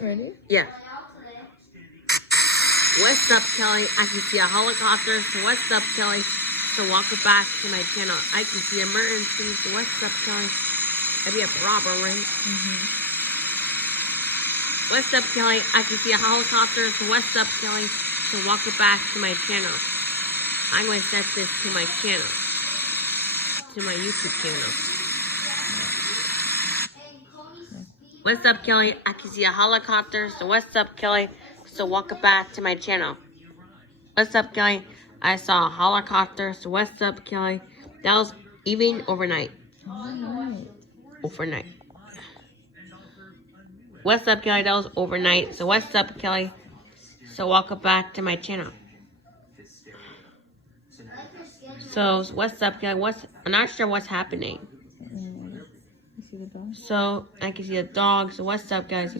Ready? Yeah. What's up, Kelly? I can see a helicopter. So what's up, Kelly? So welcome back to my channel. I can see emergency. So what's up, Kelly? That'd be a robbery. What's up, Kelly? I can see a helicopter. So what's up, Kelly? So welcome back to my channel. I'm going to set this to my channel. To my YouTube channel. What's up, Kelly? I can see a helicopter. So what's up, Kelly? So welcome back to my channel. What's up, Kelly? I saw a helicopter. So what's up, Kelly? That was even overnight. Overnight. What's up, Kelly? That was overnight. So what's up, Kelly? So welcome back to my channel. So what's up, Kelly? I'm not sure what's happening. You see the dog? So I can see a dog. So what's up, guys?